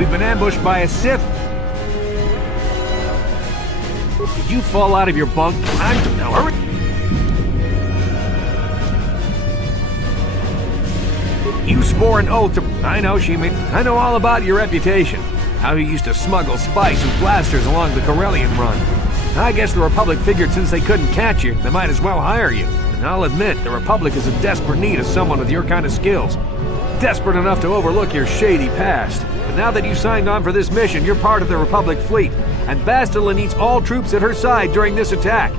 We've been ambushed by a Sith. Did you fall out of your bunk? Now hurry. You swore an oath to... I know, Shimi. I know all about your reputation. How you used to smuggle spice and blasters along the Corellian run. I guess the Republic figured since they couldn't catch you, they might as well hire you. And I'll admit, the Republic is in desperate need of someone with your kind of skills. Desperate enough to overlook your shady past. But now that you signed on for this mission, you're part of the Republic fleet. And Bastila needs all troops at her side during this attack.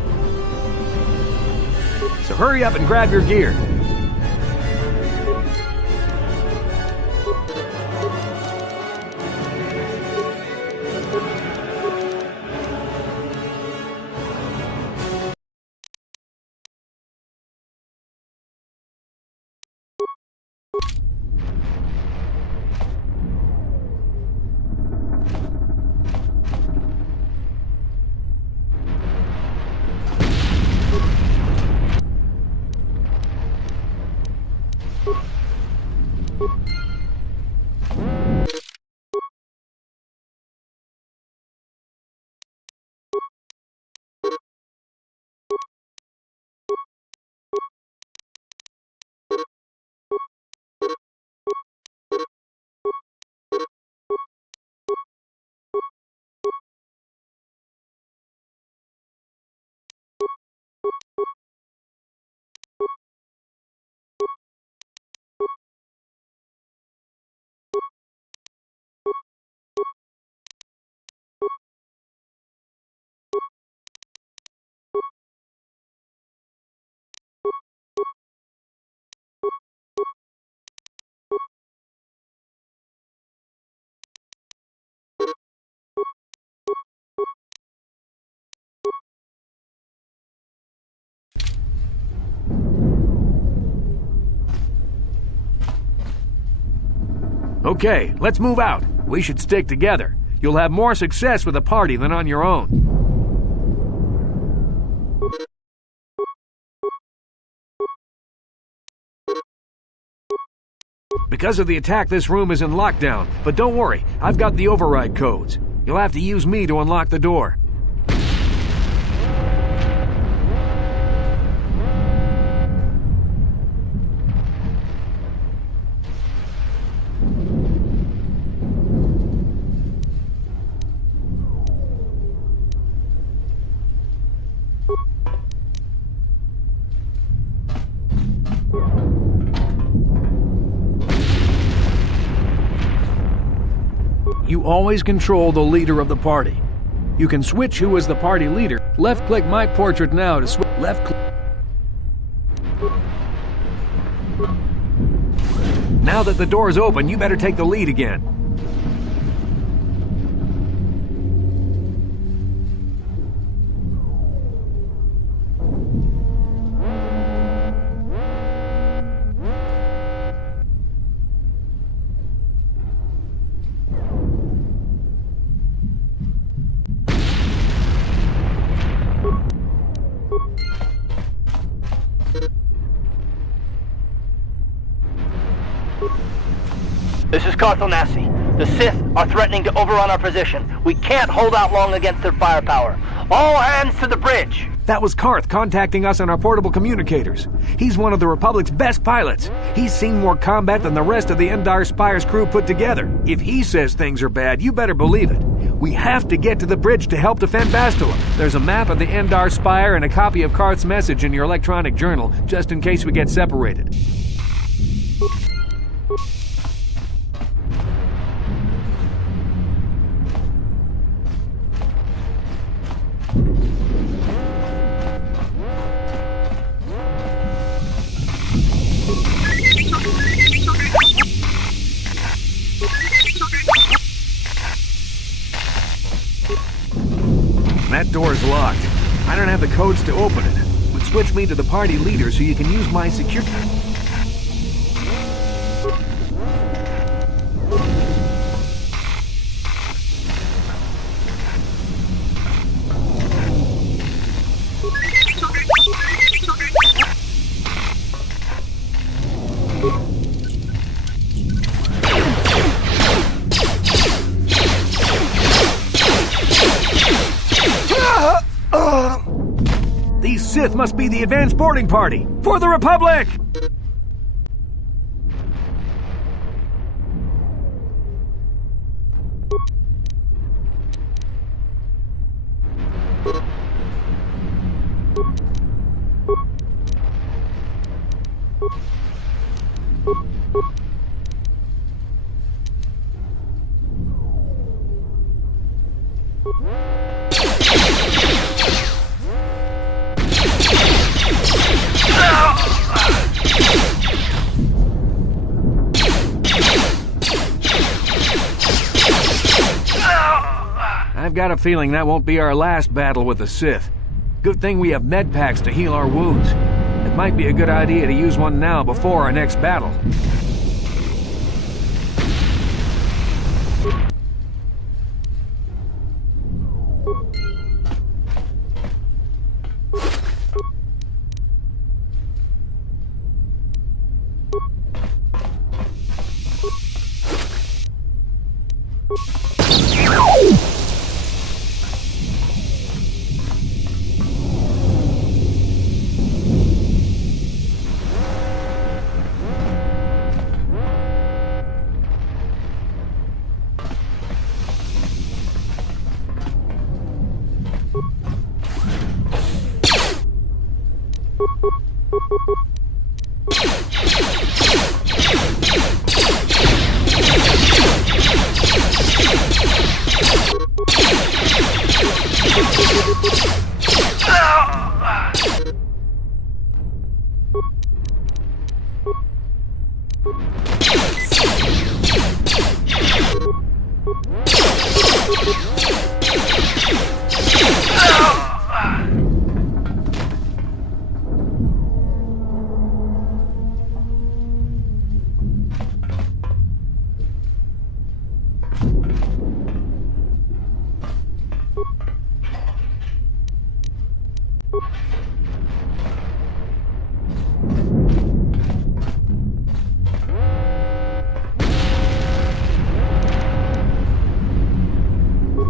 So hurry up and grab your gear. Okay, let's move out. We should stick together. You'll have more success with a party than on your own. Because of the attack, this room is in lockdown. But don't worry, I've got the override codes. You'll have to use me to unlock the door. You always control the leader of the party. You can switch who is the party leader. Left-click my portrait now to switch. Left-click. Now that the door's open, you better take the lead again. This is Kotor. The Sith are threatening to overrun our position. We can't hold out long against their firepower. All hands to the bridge! That was Karth contacting us on our portable communicators. He's one of the Republic's best pilots. He's seen more combat than the rest of the Endar Spire's crew put together. If he says things are bad, you better believe it. We have to get to the bridge to help defend Bastila. There's a map of the Endar Spire and a copy of Karth's message in your electronic journal, just in case we get separated. That door's locked. I don't have the codes to open it. But switch me to the party leader so you can use my security. Sith must be the advanced boarding party! For the Republic! I've got a feeling that won't be our last battle with the Sith. Good thing we have med packs to heal our wounds. It might be a good idea to use one now before our next battle.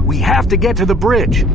We have to get to the bridge.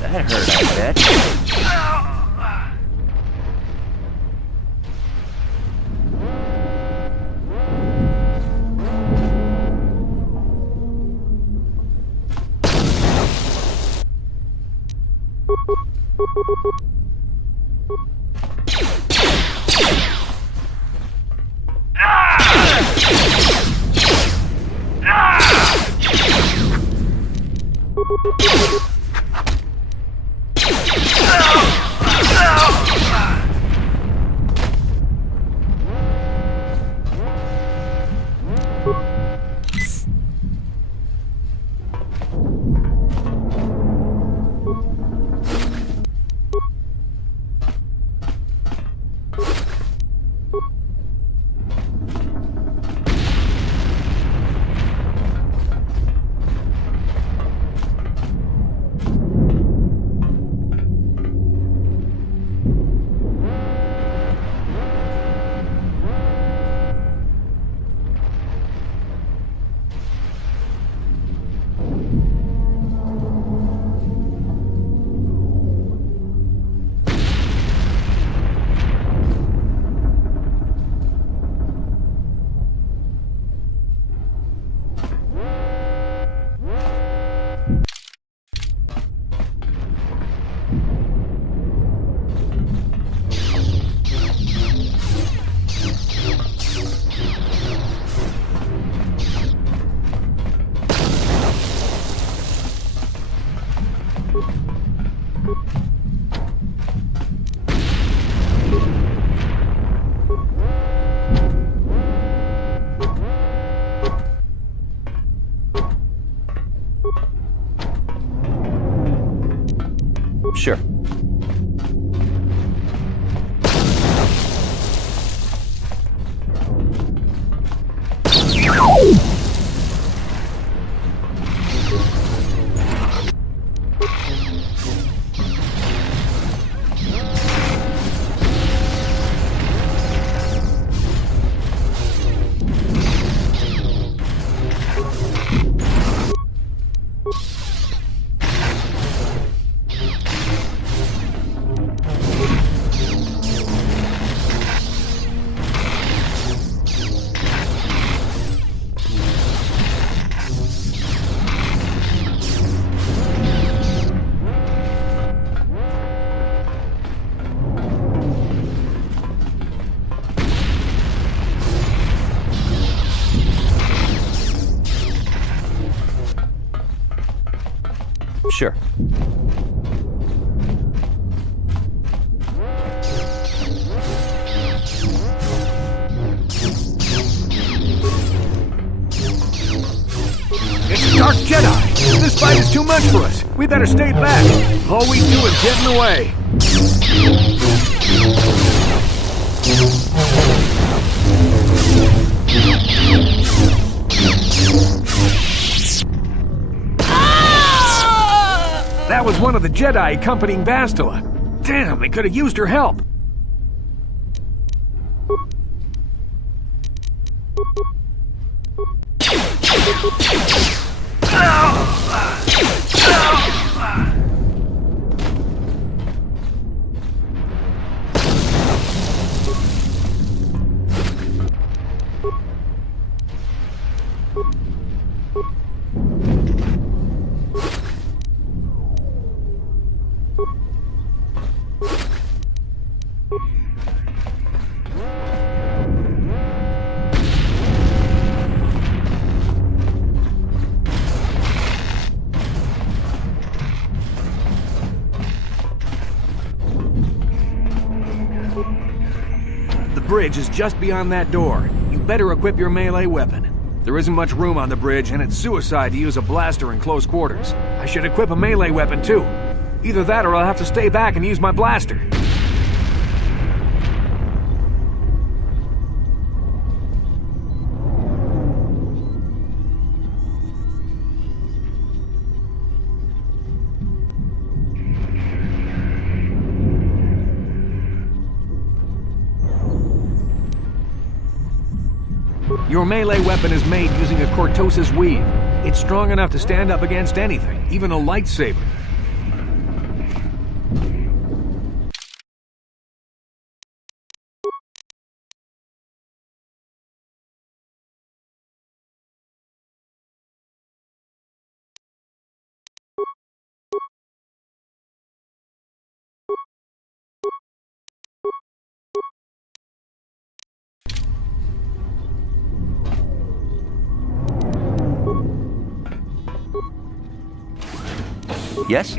That hurt, I bet. Sure. It's a Dark Jedi! This fight is too much for us! We better stay back! All we do is get in the way! That was one of the Jedi accompanying Bastila. Damn, they could have used her help! The bridge is just beyond that door. You better equip your melee weapon. There isn't much room on the bridge, and it's suicide to use a blaster in close quarters. I should equip a melee weapon, too. Either that or I'll have to stay back and use my blaster. Your melee weapon is made using a cortosis weave. It's strong enough to stand up against anything, even a lightsaber. Yes?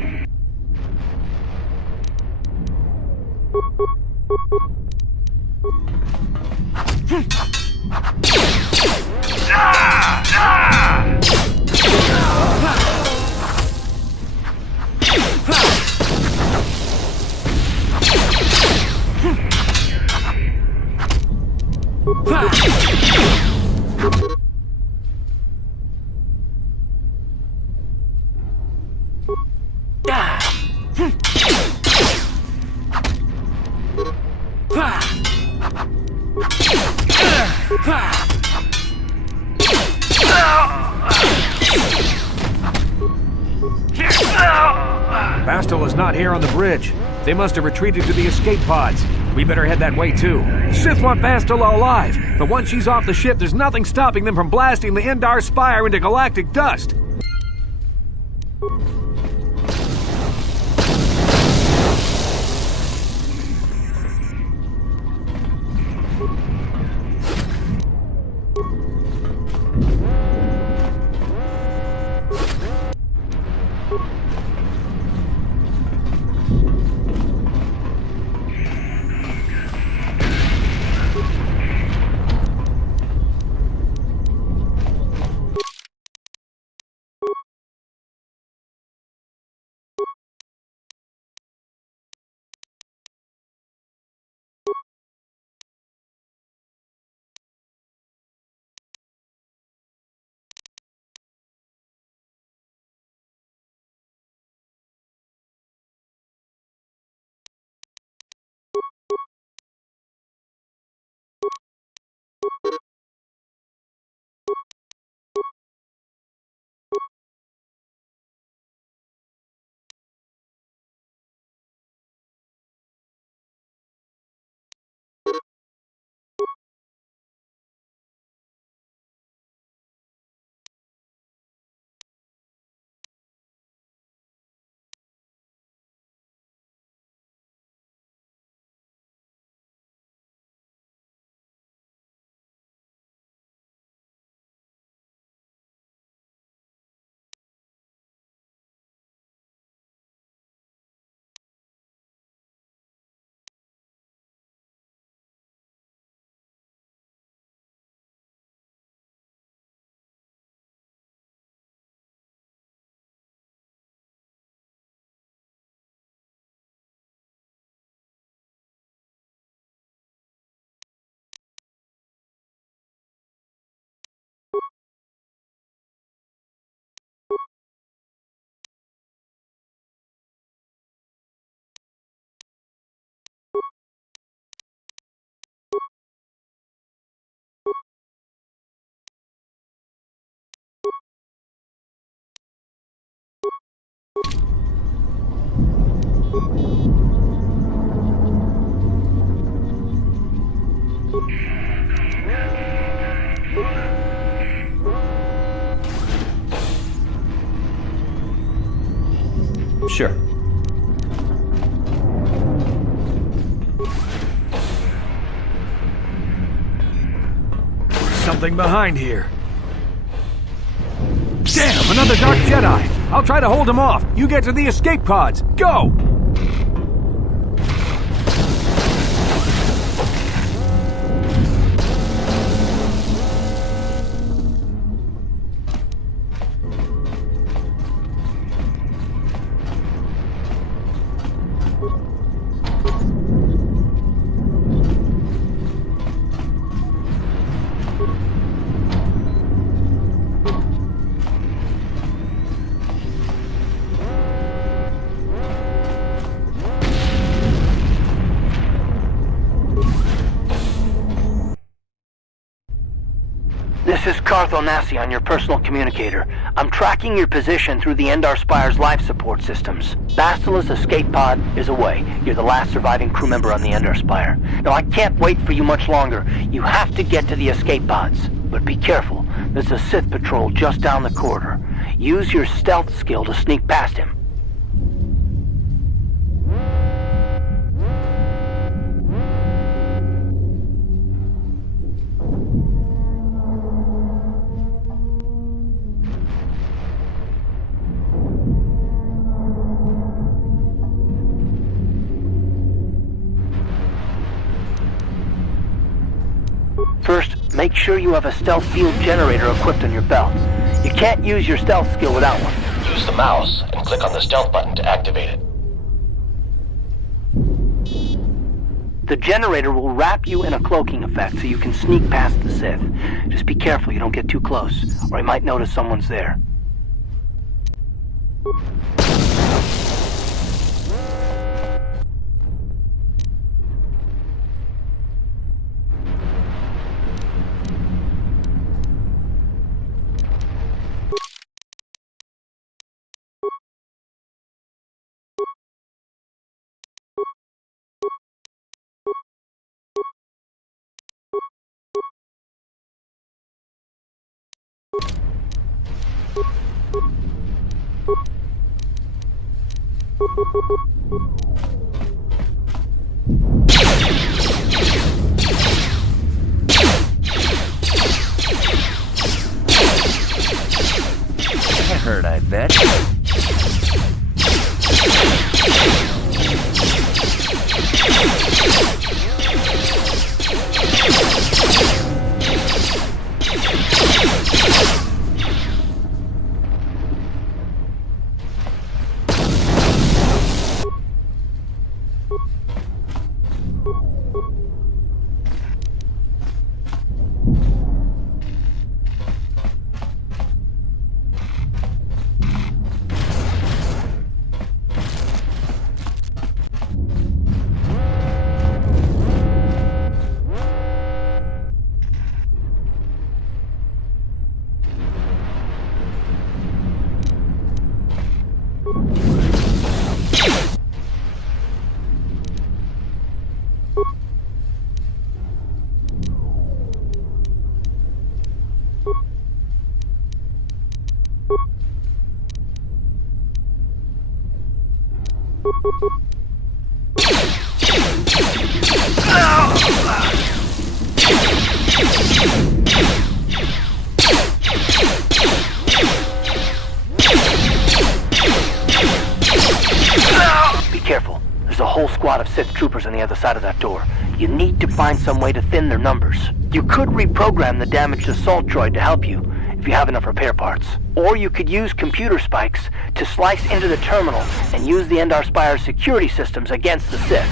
Bastila's not here on the bridge. They must have retreated to the escape pods. We better head that way too. The Sith want Bastila alive, but once she's off the ship, there's nothing stopping them from blasting the Endar Spire into galactic dust. Sure. Something behind here. Damn, another Dark Jedi! I'll try to hold him off. You get to the escape pods. Go! This is Kotor on your personal communicator. I'm tracking your position through the Endar Spire's life support systems. Basila's escape pod is away. You're the last surviving crew member on the Endar Spire. Now, I can't wait for you much longer. You have to get to the escape pods. But be careful. There's a Sith patrol just down the corridor. Use your stealth skill to sneak past him. First, make sure you have a stealth field generator equipped on your belt. You can't use your stealth skill without one. Use the mouse and click on the stealth button to activate it. The generator will wrap you in a cloaking effect so you can sneak past the Sith. Just be careful you don't get too close, or he might notice someone's there. That hurt, I bet. Be careful. There's a whole squad of Sith troopers on the other side of that door. You need to find some way to thin their numbers. You could reprogram the damaged assault droid to help you, if you have enough repair parts. Or you could use computer spikes to slice into the terminal and use the Endar Spire's security systems against the Sith.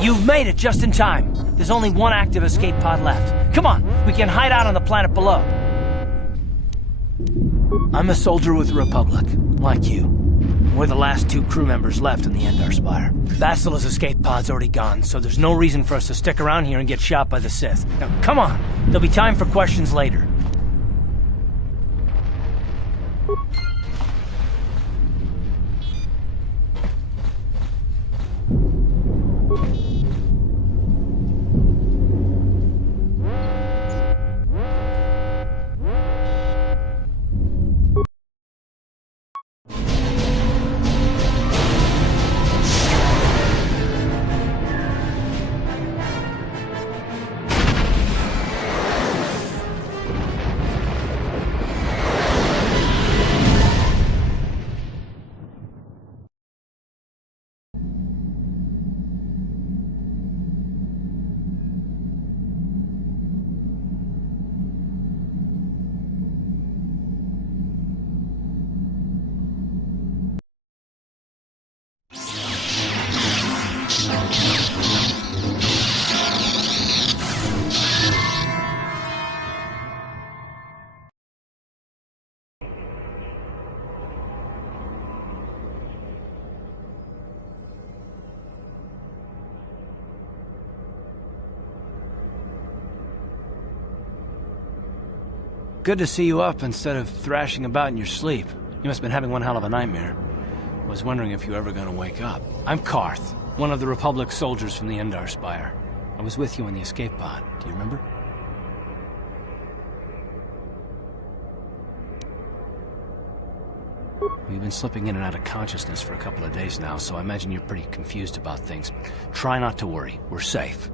You've made it just in time. There's only one active escape pod left. Come on, we can hide out on the planet below. I'm a soldier with the Republic, like you. We're the last two crew members left in the Endar Spire. Bastila's escape pod's already gone, so there's no reason for us to stick around here and get shot by the Sith. Now, come on. There'll be time for questions later. Good to see you up instead of thrashing about in your sleep. You must have been having one hell of a nightmare. I was wondering if you were ever gonna wake up. I'm Karth, one of the Republic soldiers from the Endar Spire. I was with you in the escape pod. Do you remember? We've been slipping in and out of consciousness for a couple of days now, so I imagine you're pretty confused about things. Try not to worry. We're safe.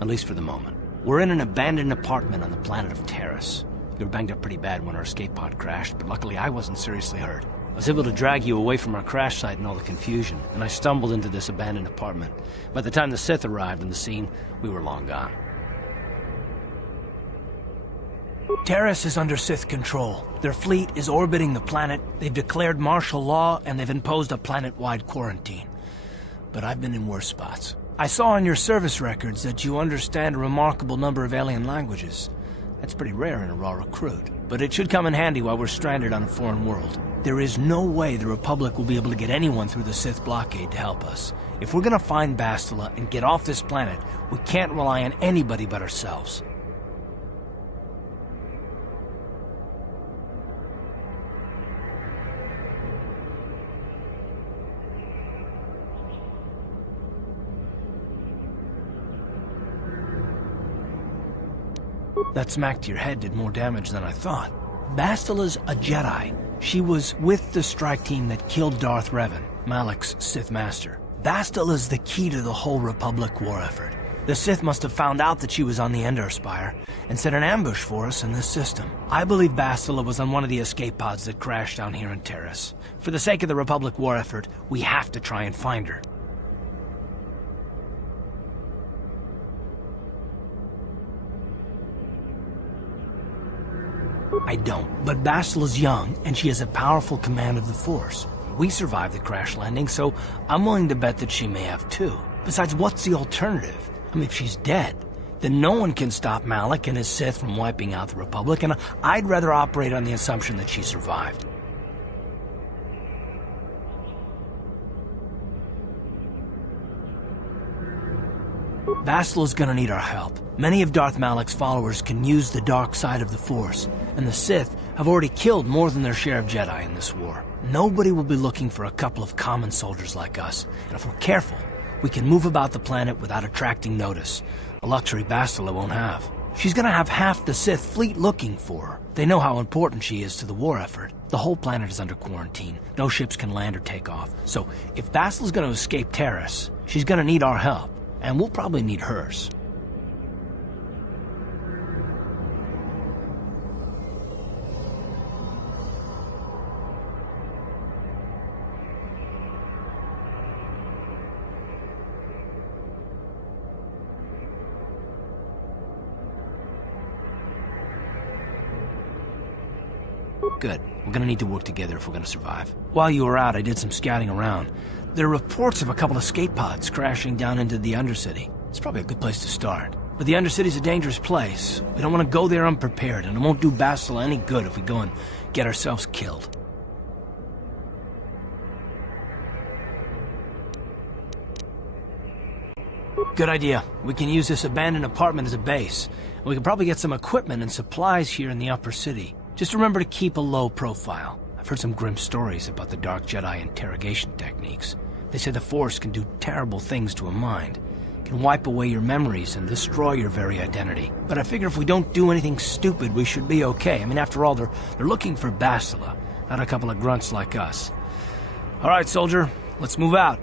At least for the moment. We're in an abandoned apartment on the planet of Terrace. You were banged up pretty bad when our escape pod crashed, but luckily I wasn't seriously hurt. I was able to drag you away from our crash site and all the confusion, and I stumbled into this abandoned apartment. By the time the Sith arrived on the scene, we were long gone. Terrace is under Sith control. Their fleet is orbiting the planet, they've declared martial law, and they've imposed a planet-wide quarantine. But I've been in worse spots. I saw on your service records that you understand a remarkable number of alien languages. That's pretty rare in a raw recruit, but it should come in handy while we're stranded on a foreign world. There is no way the Republic will be able to get anyone through the Sith blockade to help us. If we're gonna find Bastila and get off this planet, we can't rely on anybody but ourselves. That smack to your head did more damage than I thought. Bastila's a Jedi. She was with the strike team that killed Darth Revan, Malak's Sith Master. Bastila's the key to the whole Republic war effort. The Sith must have found out that she was on the Endar Spire and set an ambush for us in this system. I believe Bastila was on one of the escape pods that crashed down here in Terrace. For the sake of the Republic war effort, we have to try and find her. I don't, but Bastila's young, and she has a powerful command of the Force. We survived the crash landing, so I'm willing to bet that she may have too. Besides, what's the alternative? I mean, if she's dead, then no one can stop Malak and his Sith from wiping out the Republic, and I'd rather operate on the assumption that she survived. Bastila's gonna need our help. Many of Darth Malak's followers can use the dark side of the Force, and the Sith have already killed more than their share of Jedi in this war. Nobody will be looking for a couple of common soldiers like us, and if we're careful, we can move about the planet without attracting notice, a luxury Bastila won't have. She's gonna have half the Sith fleet looking for her. They know how important she is to the war effort. The whole planet is under quarantine. No ships can land or take off. So if Basila's gonna escape Terrace, she's gonna need our help. And we'll probably need hers. Good. We're gonna need to work together if we're gonna survive. While you were out, I did some scouting around. There are reports of a couple of escape pods crashing down into the Undercity. It's probably a good place to start. But the Undercity's a dangerous place. We don't want to go there unprepared, and it won't do Bastila any good if we go and get ourselves killed. Good idea. We can use this abandoned apartment as a base. We can probably get some equipment and supplies here in the upper city. Just remember to keep a low profile. I've heard some grim stories about the Dark Jedi interrogation techniques. They say the Force can do terrible things to a mind. It can wipe away your memories and destroy your very identity. But I figure if we don't do anything stupid, we should be okay. I mean, after all, they're looking for Bastila, not a couple of grunts like us. All right, soldier, let's move out.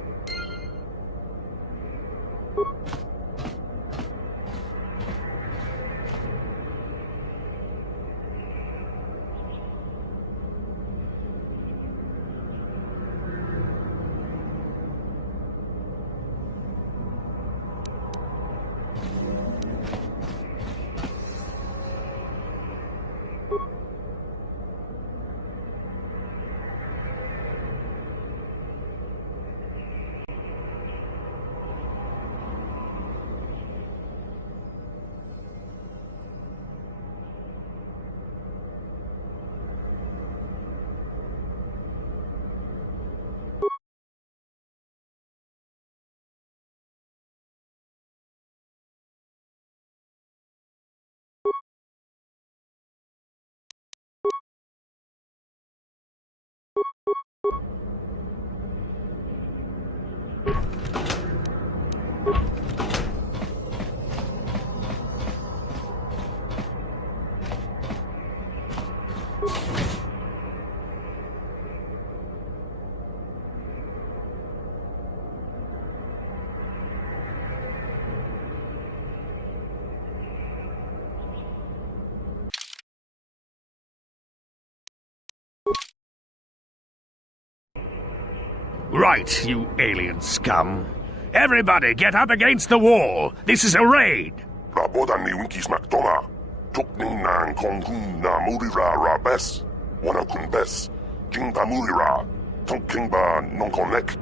Right, you alien scum. Everybody get up against the wall. This is a raid. Rabodan ni winkis maktoma. Tukning nang kongkun na murira rabes. Wana kun bes. Jingba murira. Tonkingba non connect.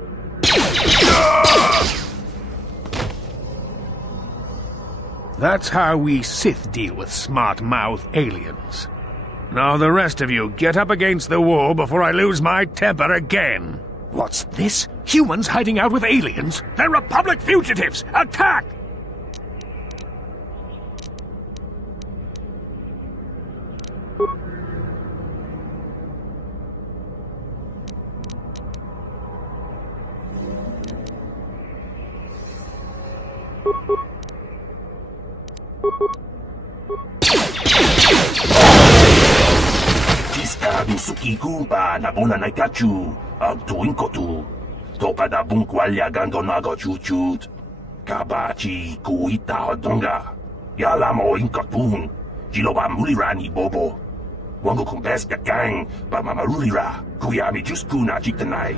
That's how we Sith deal with smart-mouth aliens. Now the rest of you get up against the wall before I lose my temper again. What's this? Humans hiding out with aliens? They're Republic fugitives! Attack! Discado sukiku pa nabona na kachu ag tuwing kotu. Topa da bunkwalya gando nago chuchut. Kabachi kuita hodonga. Yalamo inkatun. Jiloba mulirani bobo. Wango kumbes kakang ba mamarulira. Kuyami juskuna chitanai.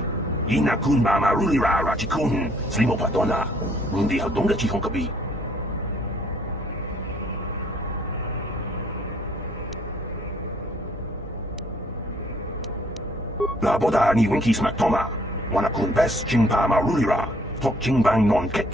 Ina kun ba marulira rachikun. Slimo patona. Rundi hodonga chihonkabi. La boda ni winkis maktoma. Wana kun bes jingpa marulira. Tok jingbang non kek.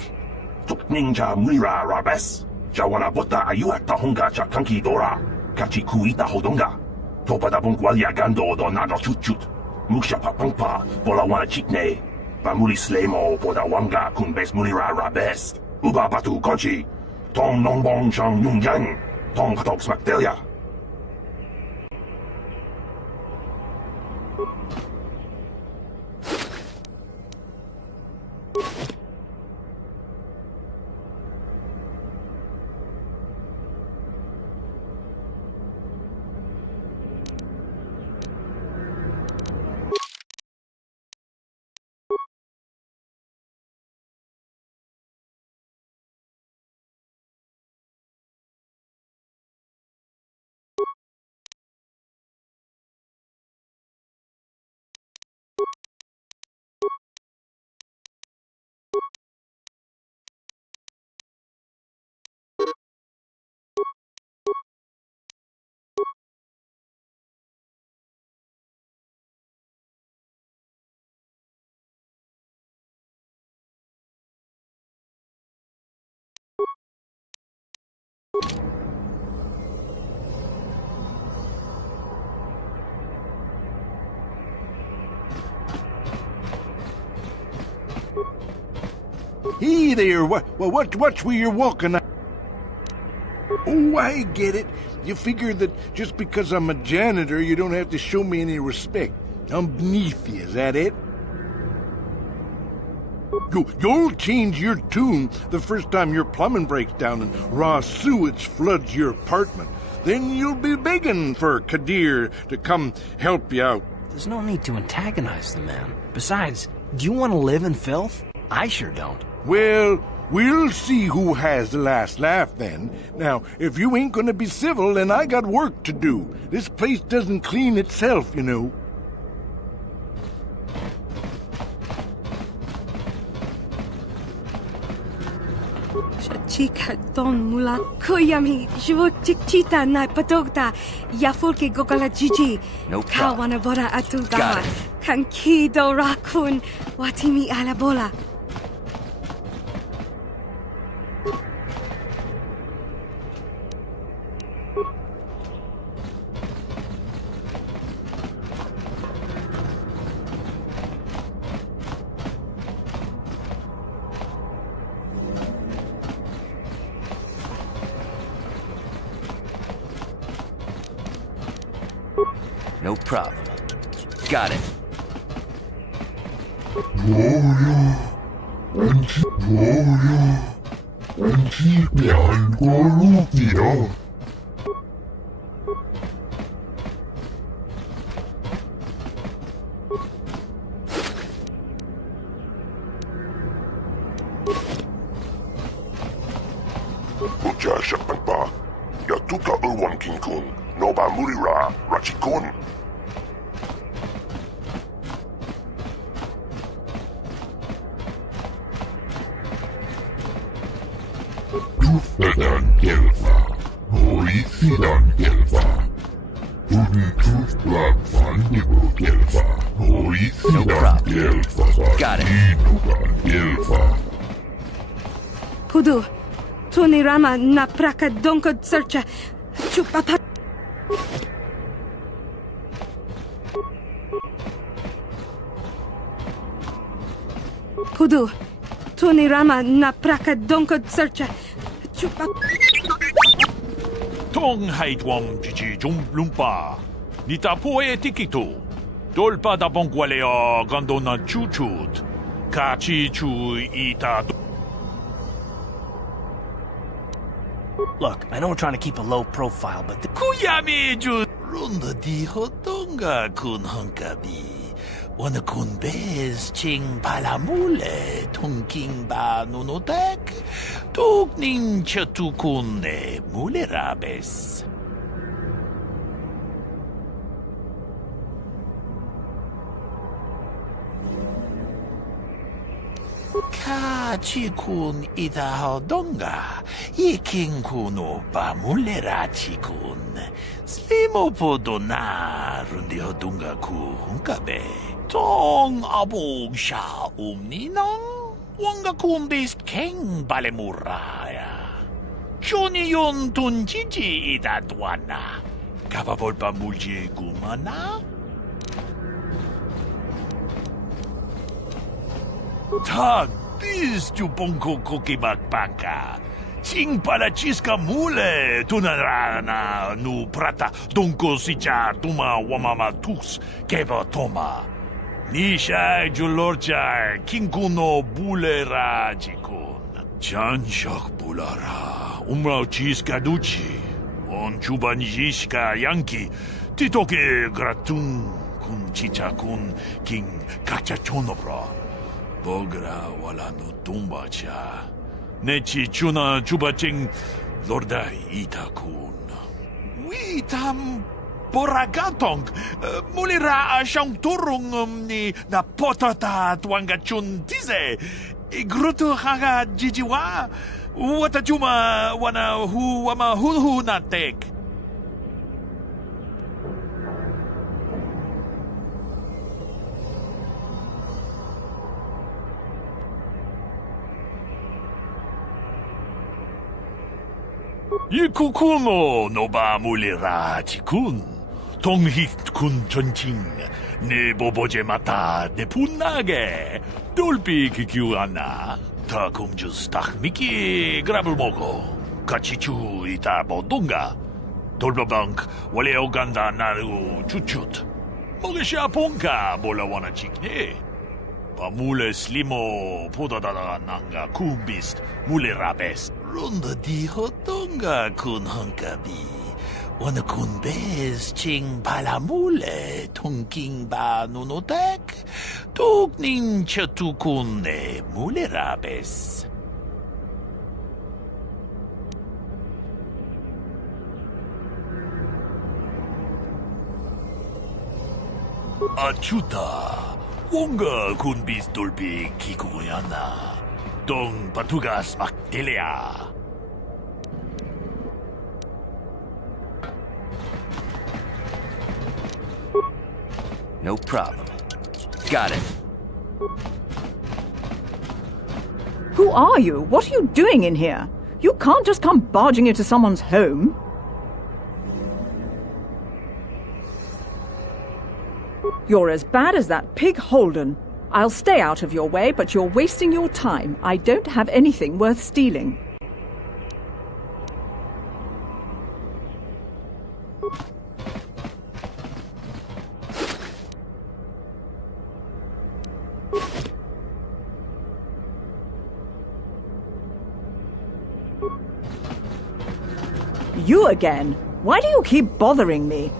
Tok ninja mulira rabes. Jawana bota ayuata honga cha kanki dora. Kachi kuita hodonga. Topa da bunkwalya gando do nado chutchut. Muksha papangpa bola wana chitne. Bamuli slemo boda wanga kun bes mulira rabes. Uba batu konchi. Tong nongbong chang yungjang. Tong patok smaktelia. Hey there, watch where you're walking. Oh, I get it. You figure that just because I'm a janitor, you don't have to show me any respect. I'm beneath you, is that it? You'll change your tune the first time your plumbing breaks down and raw sewage floods your apartment. Then you'll be begging for Kadir to come help you out. There's no need to antagonize the man. Besides, do you want to live in filth? I sure don't. Well, we'll see who has the last laugh then. Now, if you ain't gonna be civil, then I got work to do. This place doesn't clean itself, you know. Chika don mula kuyami chita na patogta yafulke gogala jiji. No problem. Kawana bora atu Got gawa. it. Kankido rakun watimi alabola. No problem. Got it. Uja Shakpanpa, Yatuka Uwan Kinkun, Noba Murira, Rachikun. Tuftadan Gelfa, Hoisidan Gelfa, Tuden Tufblag Fandigo Gelfa, Hoisidan Gelfa, Got it. Inugan Gelfa. Pudu, Tunirama na praka donko searcha. Chupapa. Pudu, Tunirama na praka donko searcha. Chupa. Tong haitwam chichi lumpa. Nita poe tikito. Dolpa da bongwaleo gandona chuchut. Kachi chu ita. Look, I know we're trying to keep a low profile, but Kuyami ju. Runda di hotonga kun hunkabi. Wana kun bez ching palamule tunking ba nunotek. Tuk nin chatukunde mulerabes. Ka chikun ita hodonga. Iking kuno ba mulera chikun. Slimo podona rundi hodunga ku hunkabe. Tong abog sha umninang. Wanga kumbis keng balemuraya. Shoni yon tunchichi ita dwana. Kapapol pa mulje gumana. Tag, bis tu ponko kokibak panka. Ching pala chiska mule, tunarana nu prata, donko sicha tuma wamama tus, keba toma. Nisha julorcha, kinkuno bulera jikun. Chan shak bulara, umrao chiska duchi. On chuban jishka yanki, titoke gratun kun chicha kun king kachachonobra. Bogra wala no tumba cha. Nechi chuna chubaching lorda itakun. Witam boragatong. Mulira asyang turong ni na potata tuanga chun tize. Igruto haga jijiwa. Wata chuma wana hu wama hu na tek. 이쿠쿠모 노바 물리라 지군. 동익 군 전칭 네 보보제 마타 네 분나게 돌비 기규하나 다 공주스 딱 미끼 그라블 모고 같이 주이다 보동가 돌바방크 원래 오간다 나루 추추트 먹으시아 본가 몰라 원하 찍네 바물레 슬리모 보다다다 난가 쿰비스 물레라베스 론더 디호동가 군 헝가비 Wanna kun bes ching palamule tungking ba nunotek tuk nin chatukune mulerabes. Achuta wonga kun bis dolbi kikuyana dong patugas maktelea. No problem. Got it. Who are you? What are you doing in here? You can't just come barging into someone's home. You're as bad as that pig Holden. I'll stay out of your way, but you're wasting your time. I don't have anything worth stealing. You again? Why do you keep bothering me?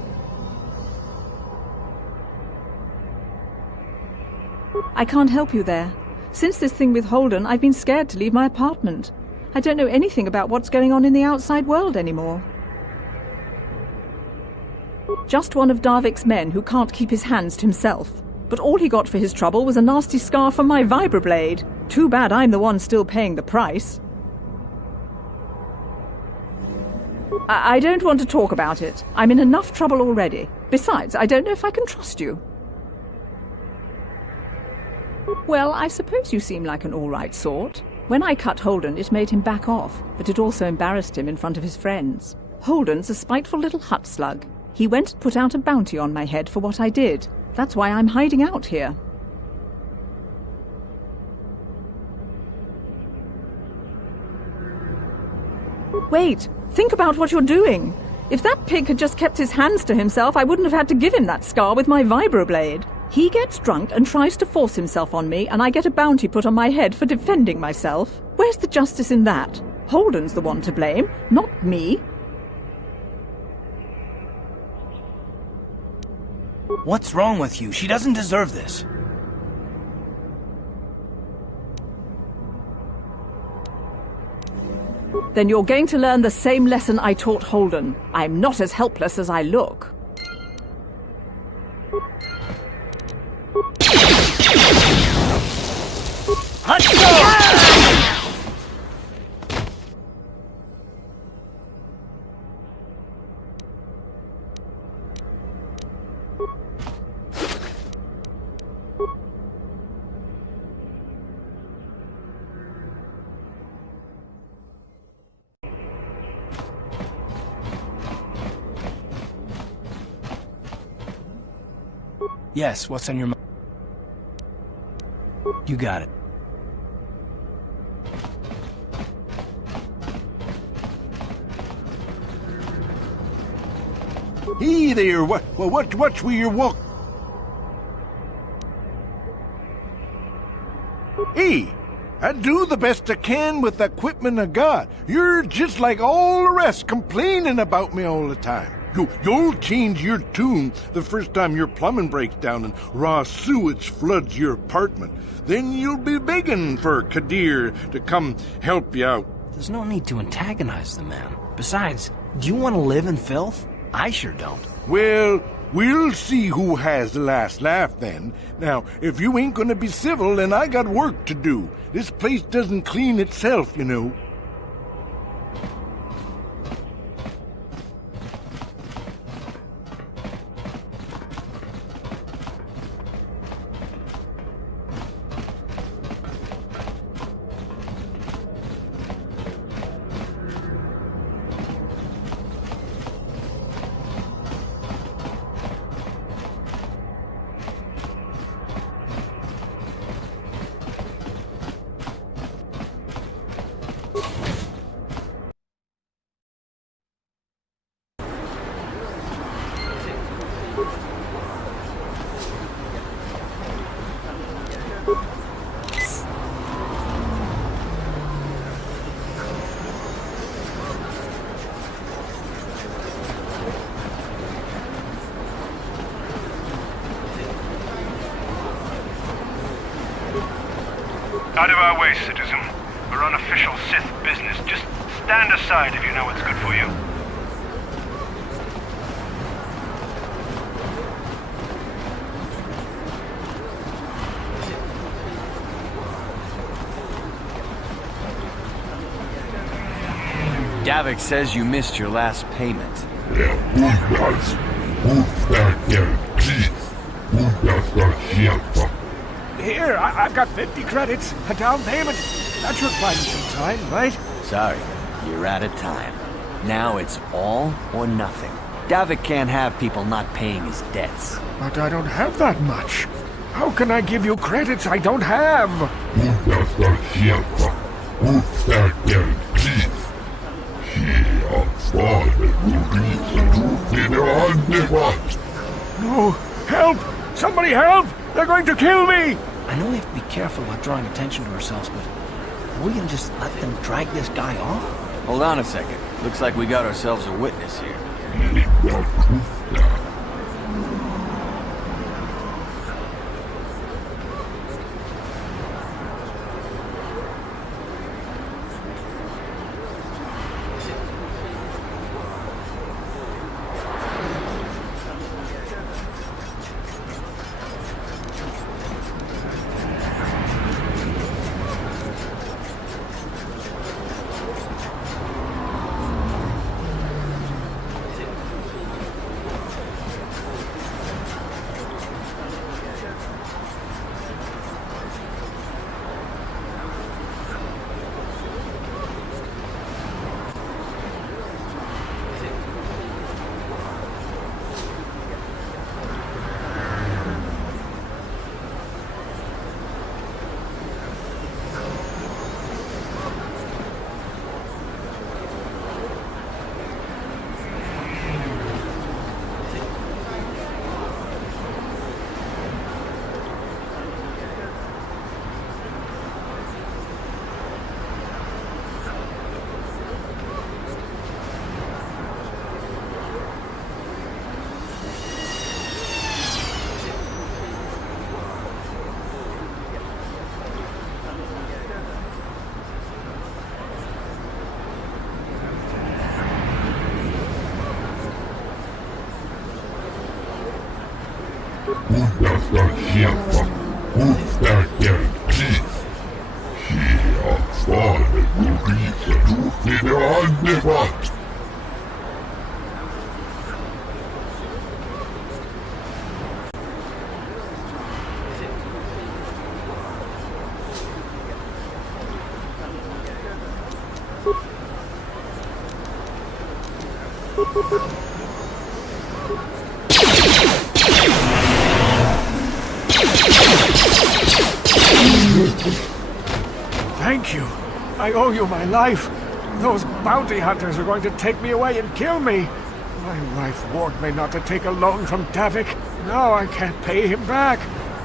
I can't help you there. Since this thing with Holden, I've been scared to leave my apartment. I don't know anything about what's going on in the outside world anymore. Just one of Darvik's men who can't keep his hands to himself. But all he got for his trouble was a nasty scar from my vibroblade. Too bad I'm the one still paying the price. I don't want to talk about it. I'm in enough trouble already. Besides, I don't know if I can trust you. Well, I suppose you seem like an all-right sort. When I cut Holden, it made him back off, but it also embarrassed him in front of his friends. Holden's a spiteful little hut slug. He went and put out a bounty on my head for what I did. That's why I'm hiding out here. Wait! Think about what you're doing. If that pig had just kept his hands to himself, I wouldn't have had to give him that scar with my vibroblade. He gets drunk and tries to force himself on me, and I get a bounty put on my head for defending myself. Where's the justice in that? Holden's the one to blame, not me. What's wrong with you? She doesn't deserve this. Then you're going to learn the same lesson I taught Holden. I'm not as helpless as I look. Let's go! Yes, what's on your mind? You got it. Hey there, watch where you're walking. Hey, I do the best I can with the equipment I got. You're just like all the rest, complaining about me all the time. You'll change your tune the first time your plumbing breaks down and raw sewage floods your apartment. Then you'll be begging for Kadir to come help you out. There's no need to antagonize the man. Besides, do you want to live in filth? I sure don't. Well, we'll see who has the last laugh then. Now, if you ain't gonna be civil, then I got work to do. This place doesn't clean itself, you know. Out of our way, citizen. We're on official Sith business. Just stand aside if you know what's good for you. Davik says you missed your last payment. Here, I've got 50 credits. A down payment. That should buy me some time, right? Sorry, you're out of time. Now it's all or nothing. Davik can't have people not paying his debts. But I don't have that much. How can I give you credits I don't have? No! Help! Somebody help! They're going to kill me! I know we have to be careful about drawing attention to ourselves, but are we gonna just let them drag this guy off? Hold on a second. Looks like we got ourselves a witness here. Thank you. I owe you my life. Those bounty hunters are going to take me away and kill me. My wife warned me not to take a loan from Davik. Now I can't pay him back.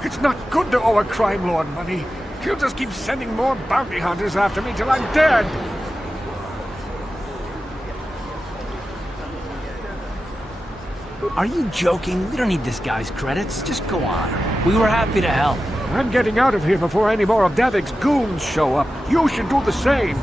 It's not good to owe a crime lord money. He'll just keep sending more bounty hunters after me till I'm dead. Are you joking? We don't need this guy's credits. Just go on. We were happy to help. I'm getting out of here before any more of Davik's goons show up. You should do the same.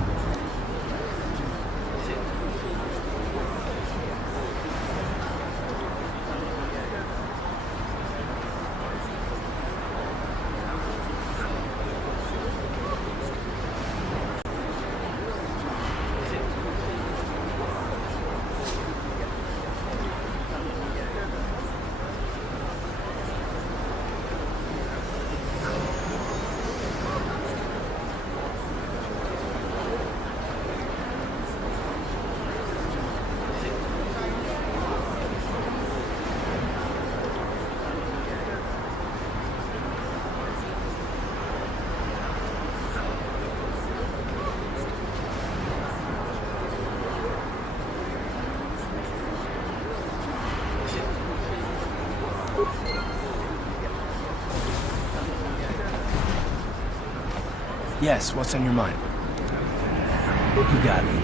Yes, what's on your mind? You got it.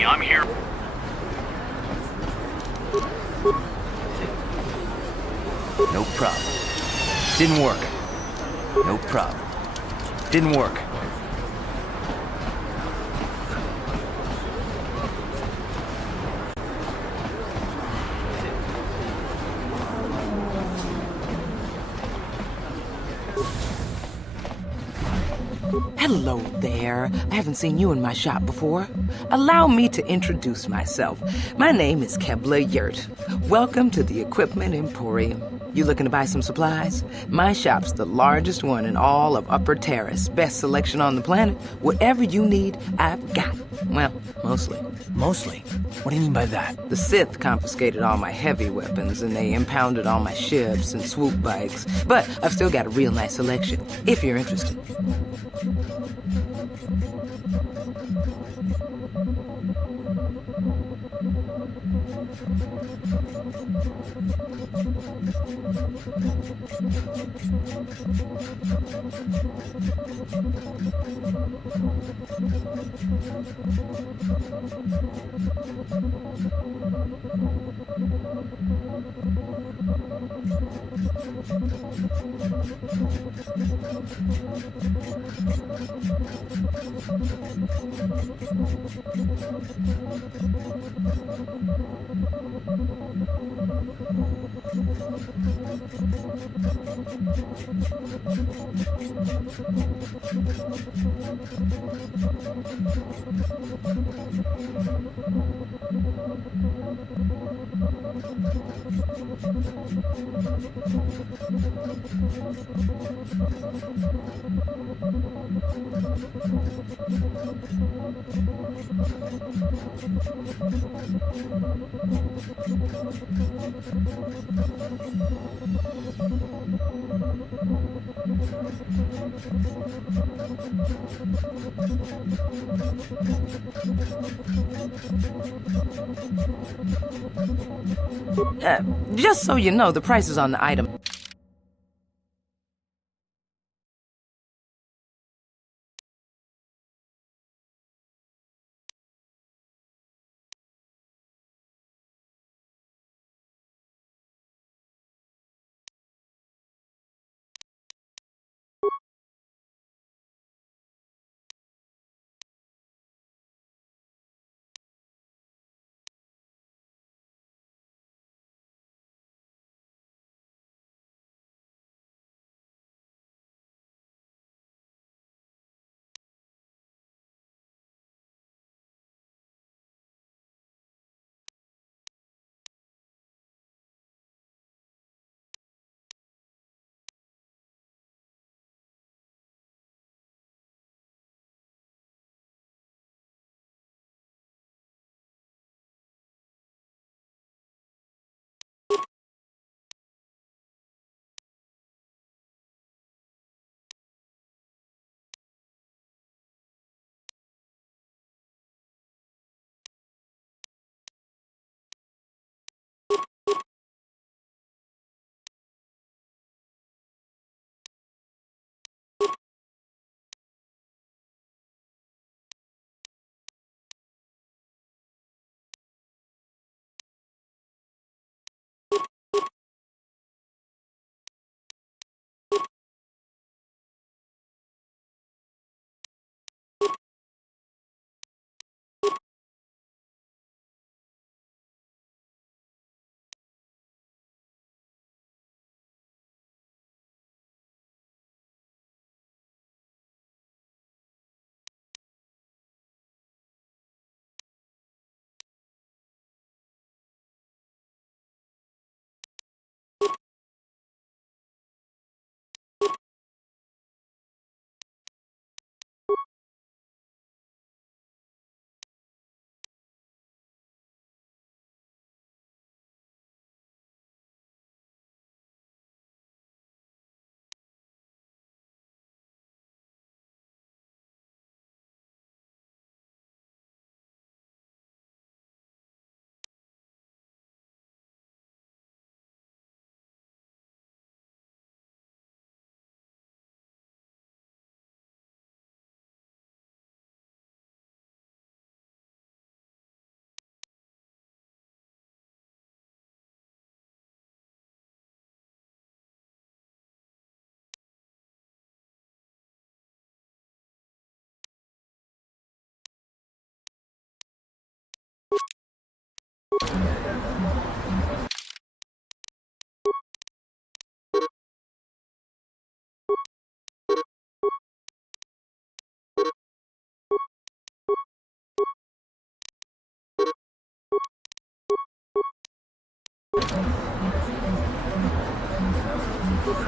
me. I'm here. No problem. Didn't work. No problem. Didn't work. Hello there. I haven't seen you in my shop before. Allow me to introduce myself. My name is Kebla Yurt. Welcome to the Equipment Emporium. You looking to buy some supplies? My shop's the largest one in all of Upper Terrace. Best selection on the planet. Whatever you need, I've got. Well, mostly. Mostly? What do you mean by that? The Sith confiscated all my heavy weapons, and they impounded all my ships and swoop bikes. But I've still got a real nice selection, if you're interested. Just so you know, the prices on the item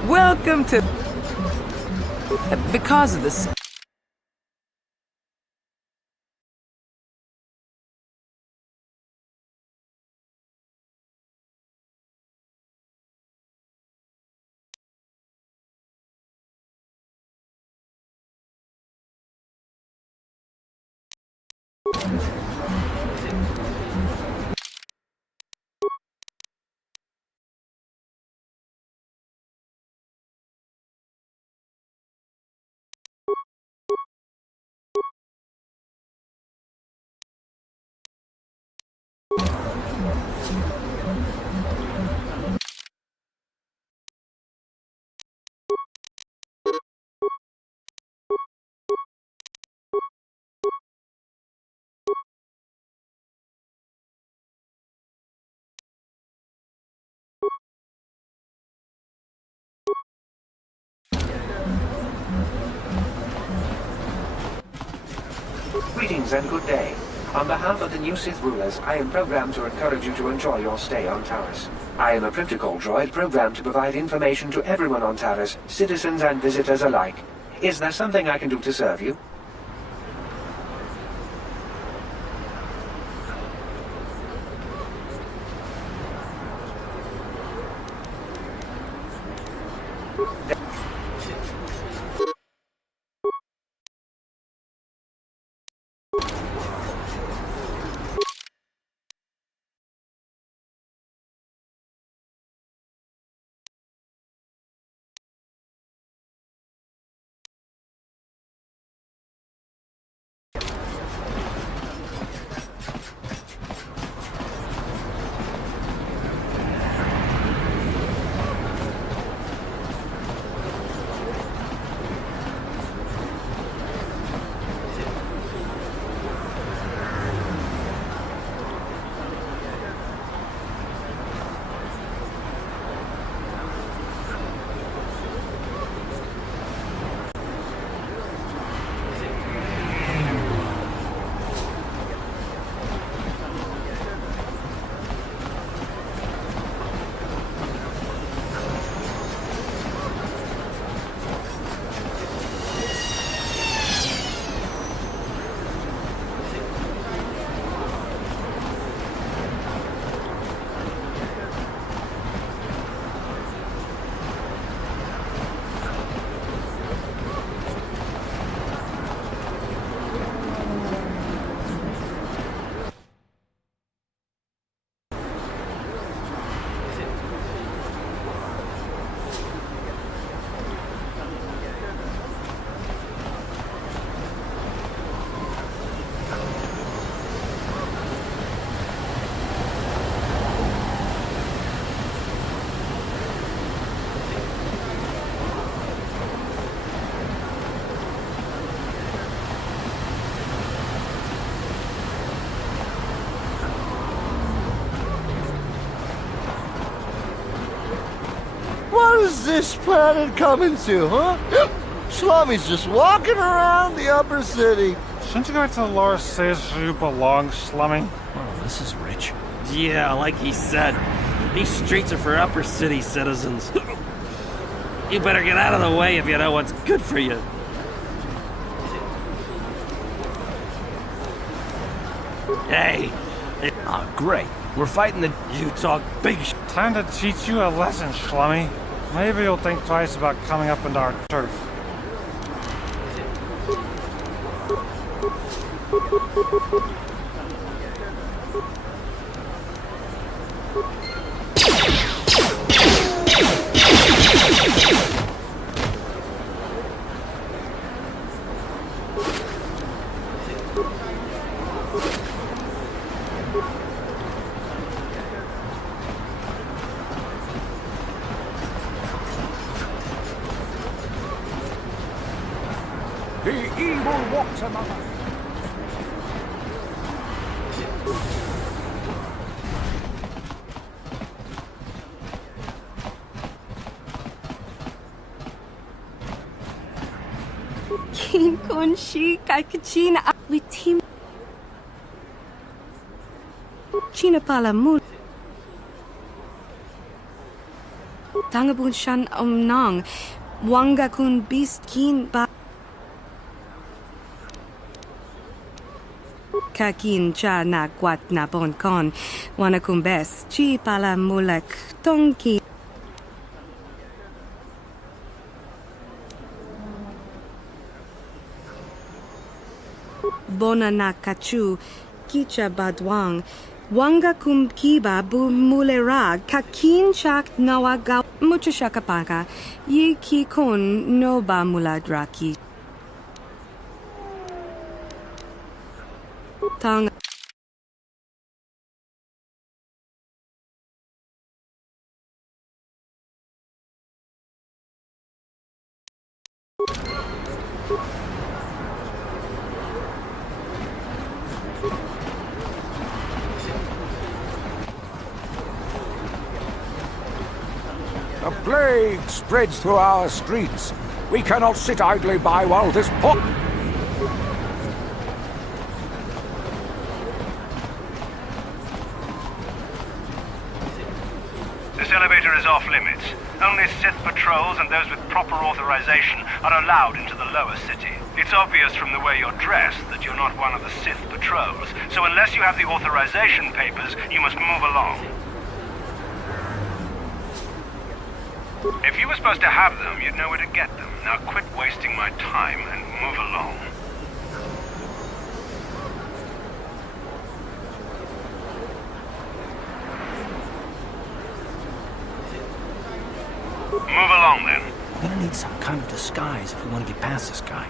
Welcome to... Because of this... Greetings and good day. On behalf of the new Sith rulers, I am programmed to encourage you to enjoy your stay on Taris. I am a protocol droid programmed to provide information to everyone on Taris, citizens and visitors alike. Is there something I can do to serve you? What is this planet coming to, huh? Slummy's just walking around the upper city. Shouldn't you go to the lower stage where you belong, Slummy? Oh, this is rich. Yeah, like he said, these streets are for upper city citizens. You better get out of the way if you know what's good for you. Hey! Oh, great. We're fighting the... You talk big sh... Time to teach you a lesson, Slummy. Maybe you'll think twice about coming up into our turf. The evil walks among us. Kun shi kakachina with team China pala mul Tangabun shan nang Wanga kun beast kin ba Kakin cha na kwat na bon kon Wanakumbes chi pala mulak tongki Bona na kachu kicha badwang Wanga kum kiba bu mulera kakin chak nawaga mucha shakapaka ye ki kon no ba muladraki Tang The plague spreads through our streets. We cannot sit idly by while this This elevator is off limits. Only Sith patrols and those with proper authorization are allowed into the lower city. It's obvious from the way you're dressed that you're not one of the Sith patrols, so unless you have the authorization papers, you must move along. If you were supposed to have them, you'd know where to get them. Now quit wasting my time and move along. Move along, then. We're gonna need some kind of disguise if we want to get past this guy.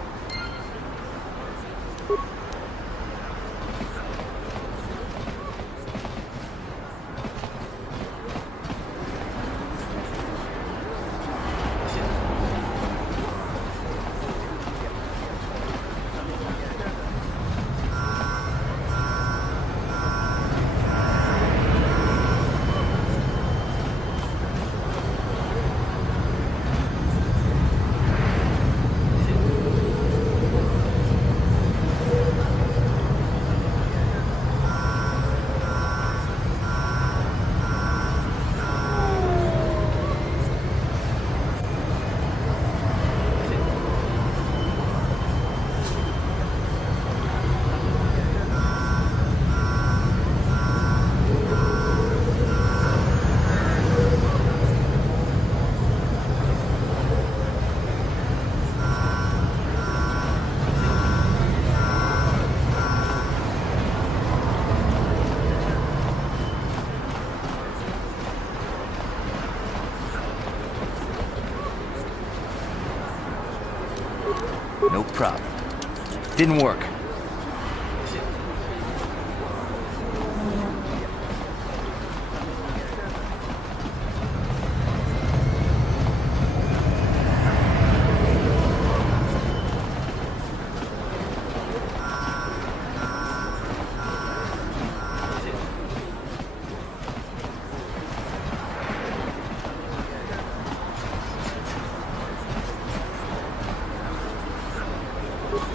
No problem. Didn't work.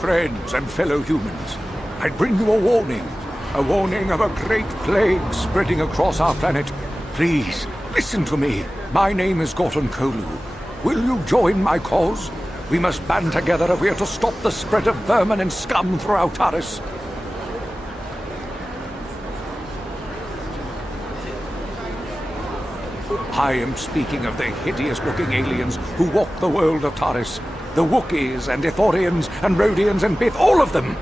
Friends and fellow humans, I bring you a warning of a great plague spreading across our planet. Please, listen to me. My name is Gorton Kolu. Will you join my cause? We must band together if we are to stop the spread of vermin and scum throughout Taris. I am speaking of the hideous-looking aliens who walk the world of Taris. The Wookiees and Ithorians and Rhodians and Bith, all of them.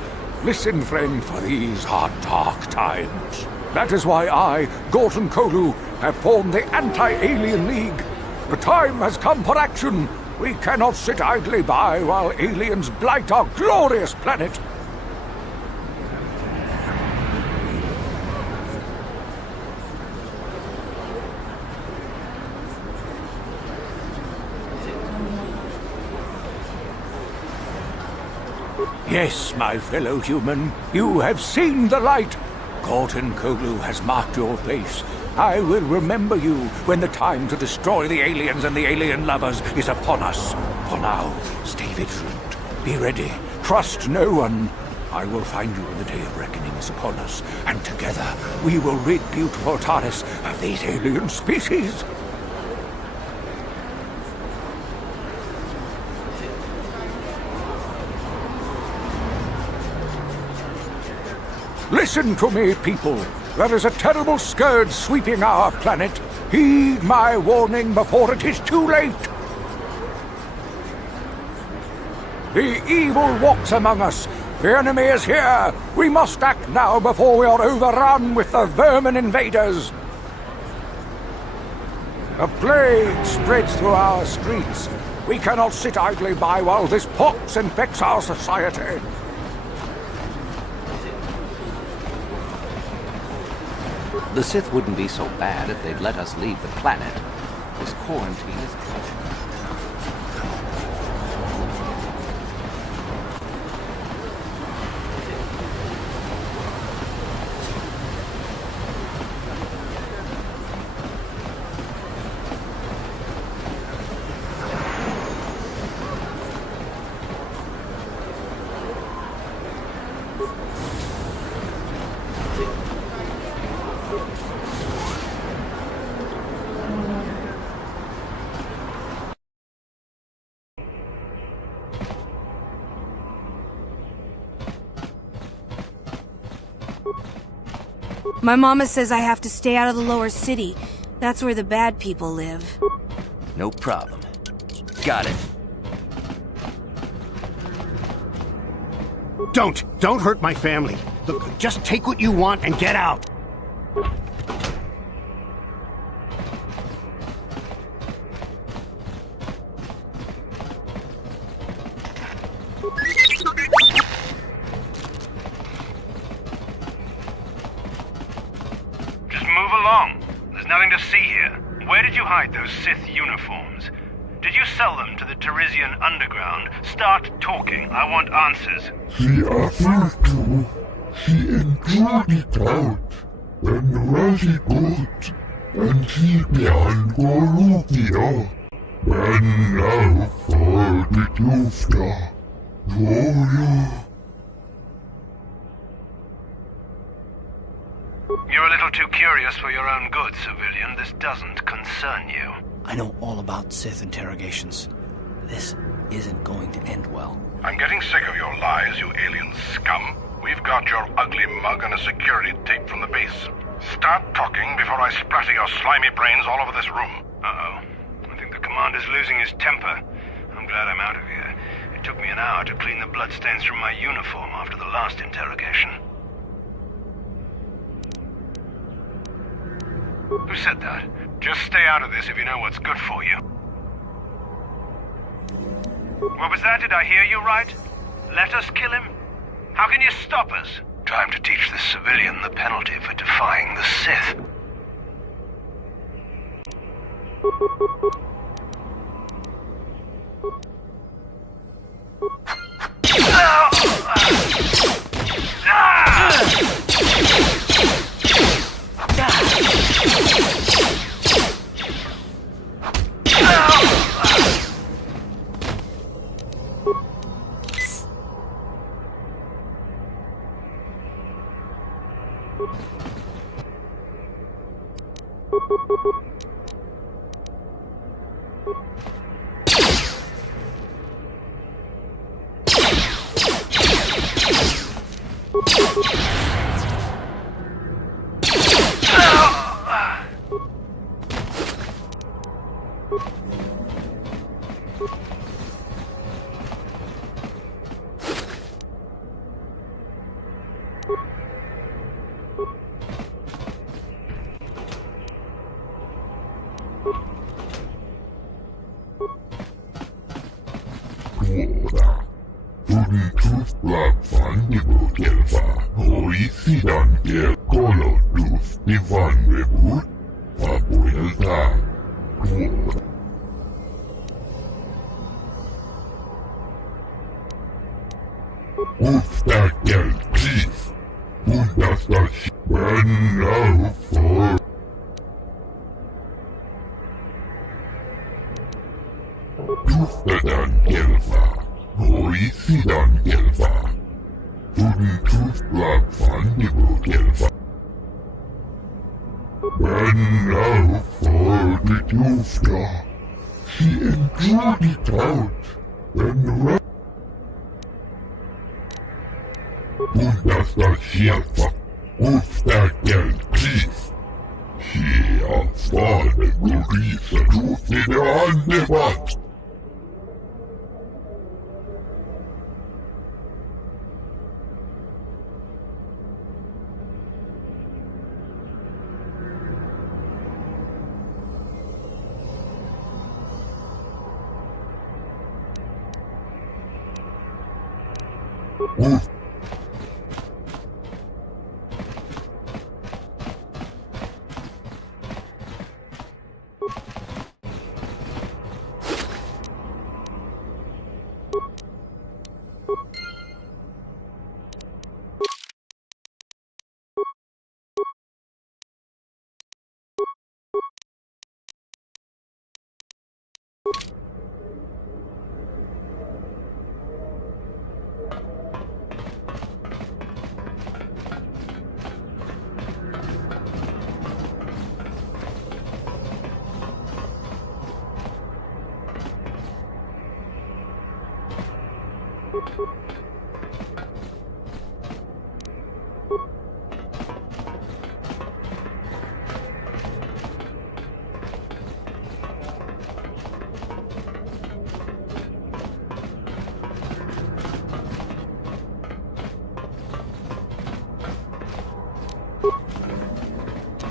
Listen, friend, for these are dark times. That is why I, Gorton Kolu, have formed the Anti-Alien League. The time has come for action. We cannot sit idly by while aliens blight our glorious planet. Yes, my fellow human, you have seen the light. Gorton Kolu has marked your face. I will remember you when the time to destroy the aliens and the alien lovers is upon us. For now, stay vigilant. Be ready trust no one. I will find you when the day of reckoning is upon us, and together we will rid beautiful Taris of these alien species. Listen to me, people. There is a terrible scourge sweeping our planet. Heed my warning before it is too late. The evil walks among us. The enemy is here. We must act now before we are overrun with the vermin invaders. A plague spreads through our streets. We cannot sit idly by while this pox infects our society. The Sith wouldn't be so bad if they'd let us leave the planet. This quarantine is closed. My mama says I have to stay out of the lower city. That's where the bad people live. No problem. Got it. Don't hurt my family. Look, just take what you want and get out. Those Sith uniforms. Did you sell them to the Teresian underground? Start talking. I want answers. She offered to. She enjoyed it out. And ready good. And she began Goruvia. And now for the Klufta. You're a little too curious for your own good, civilian. This doesn't concern you. I know all about Sith interrogations. This isn't going to end well. I'm getting sick of your lies, you alien scum. We've got your ugly mug and a security tape from the base. Start talking before I splatter your slimy brains all over this room. Uh-oh. I think the commander's losing his temper. I'm glad I'm out of here. It took me an hour to clean the bloodstains from my uniform after the last interrogation. Who said that? Just stay out of this if you know what's good for you. What was that? Did I hear you right? Let us kill him? How can you stop us? Time to teach this civilian the penalty for defying the Sith. Tuftadan Gelfa. Hoisidan Gelfa. Untrustbar And now for the Dufta. She enjoyed it out and Punta Sierra, Usta del Chief. She afan Lurisa Dufta Andevat.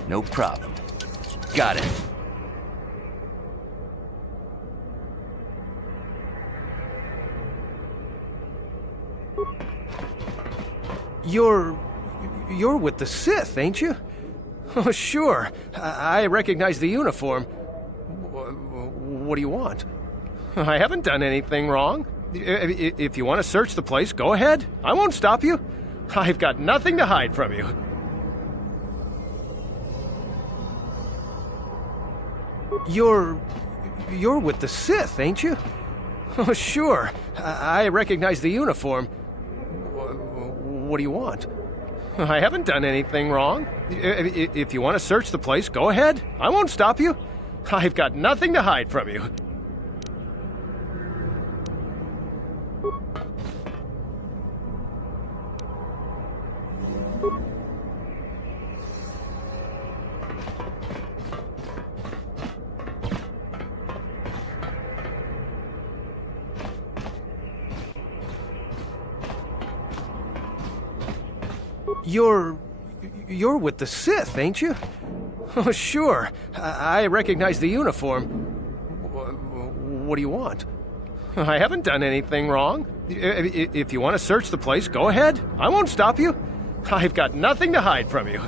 No problem. Got it. You're with the Sith, ain't you? Oh, sure. I recognize the uniform. What do you want? I haven't done anything wrong. If you want to search the place, go ahead. I won't stop you. I've got nothing to hide from you. You're with the Sith, ain't you? Oh, sure. I recognize the uniform. What do you want? I haven't done anything wrong. If you want to search the place, go ahead. I won't stop you. I've got nothing to hide from you. You're with the Sith, ain't you? Oh, sure. I recognize the uniform. What do you want? I haven't done anything wrong. If you want to search the place, go ahead. I won't stop you. I've got nothing to hide from you.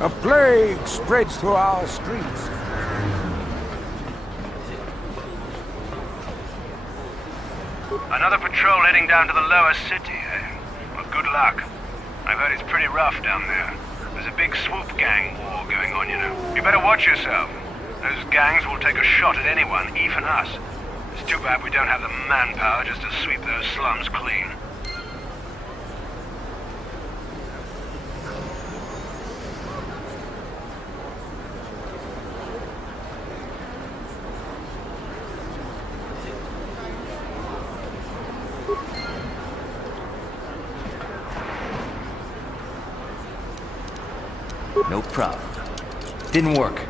A plague spreads through our streets. Another patrol heading down to the lower city, eh? Well, good luck. I've heard it's pretty rough down there. There's a big swoop gang war going on, you know. You better watch yourself. Those gangs will take a shot at anyone, even us. It's too bad we don't have the manpower just to sweep those slums clean. No problem. Didn't work.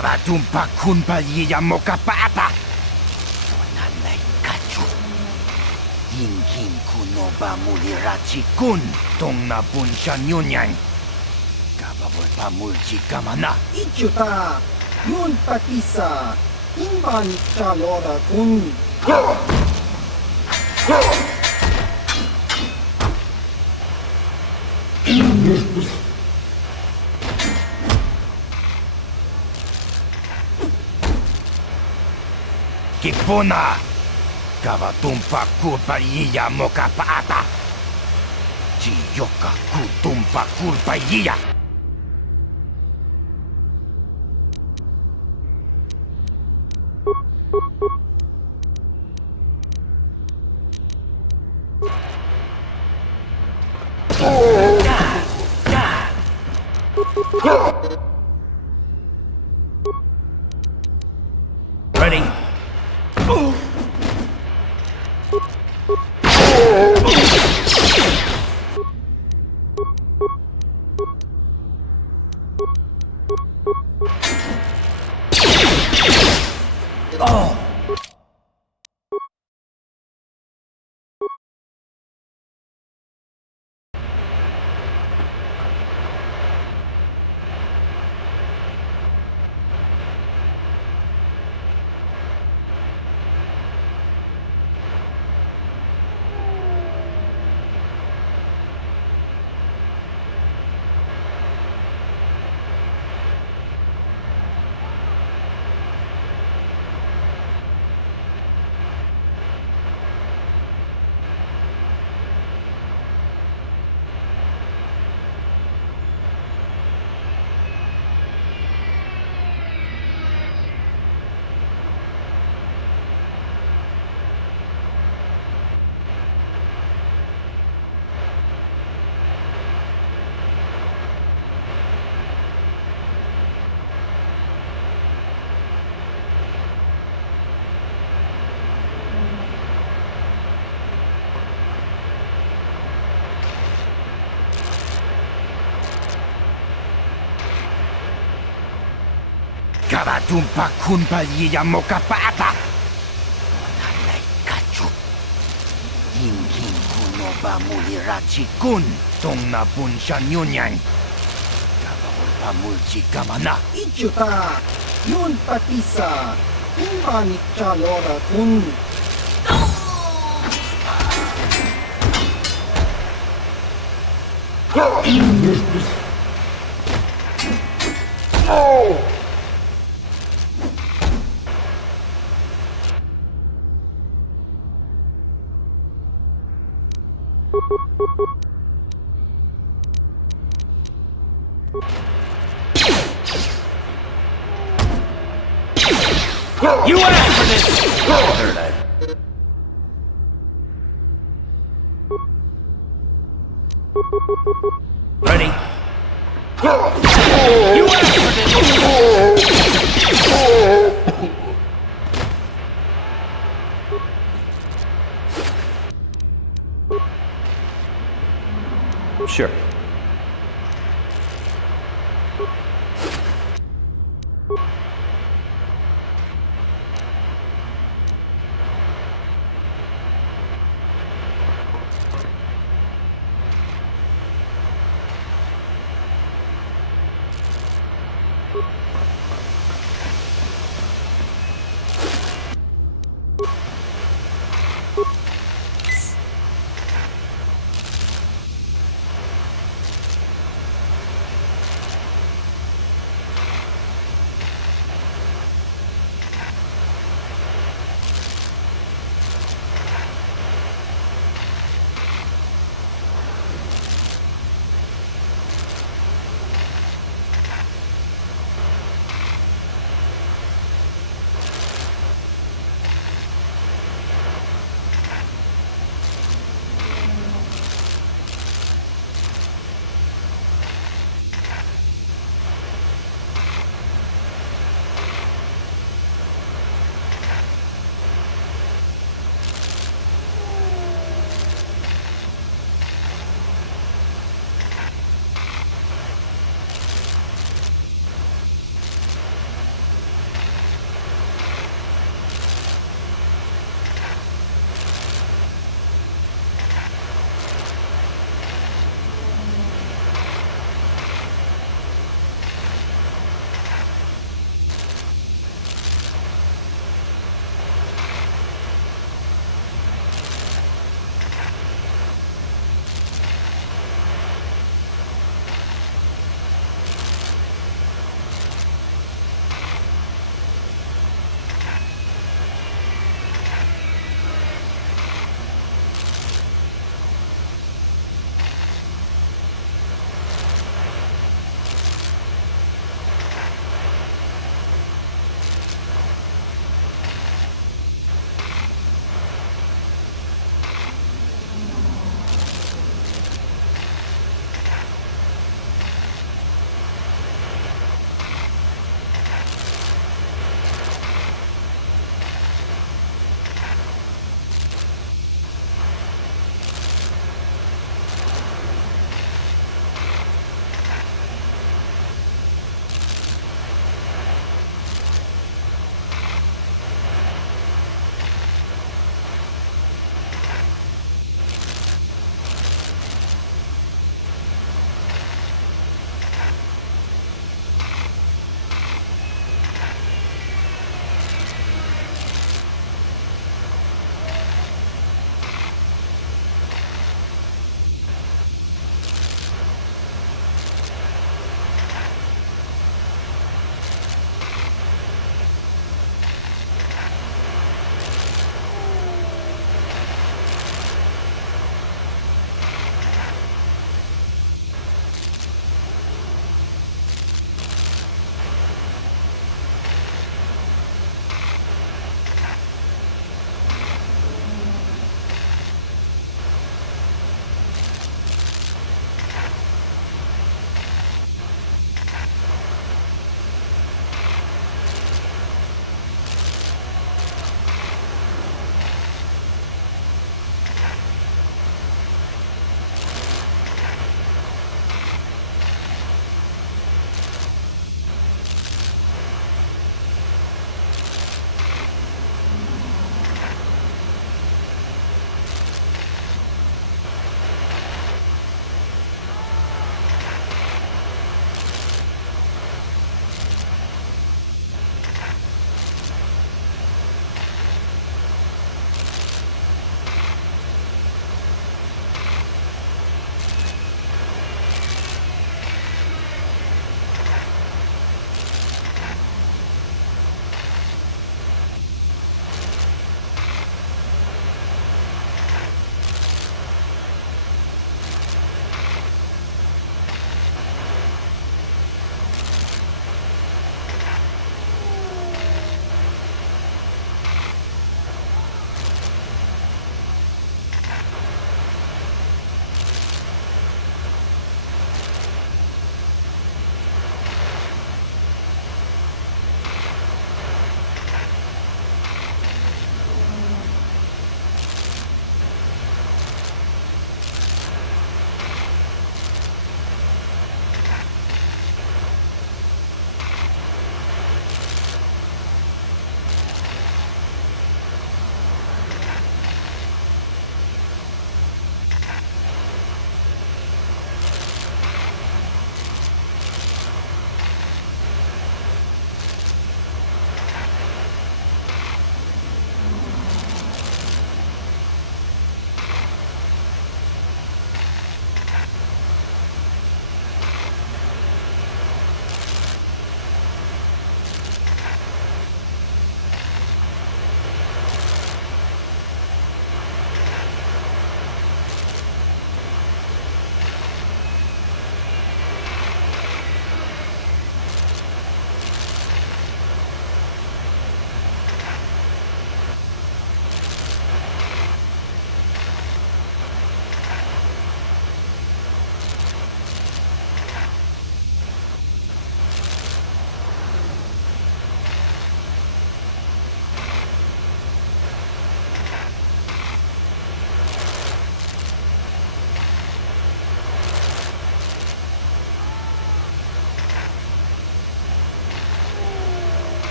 Kabatumpa kunpa yiya mokapata. Nanay kachu. Yinkin kunoba mulirachi kun. Tong na bunshan yunyan. Kababol pa mulji kamana. Ichuta. Yun patisa. Imban chalora kun. Kipuna! Kawatumpa kulpayiya mokapaata! Chiyoka kutumpa kulpayiya! Ready? Oh! Kabatumpa kunpa yiya mokapata! Nanay kachu! Yinkin kunoba mulirachi kun! Tong na bunshan yunyan! Kababol pa mulji kamana! Ichuta. Yun patisa. Imban chalora kun. You asked for this! Ready? You asked for this! Sure.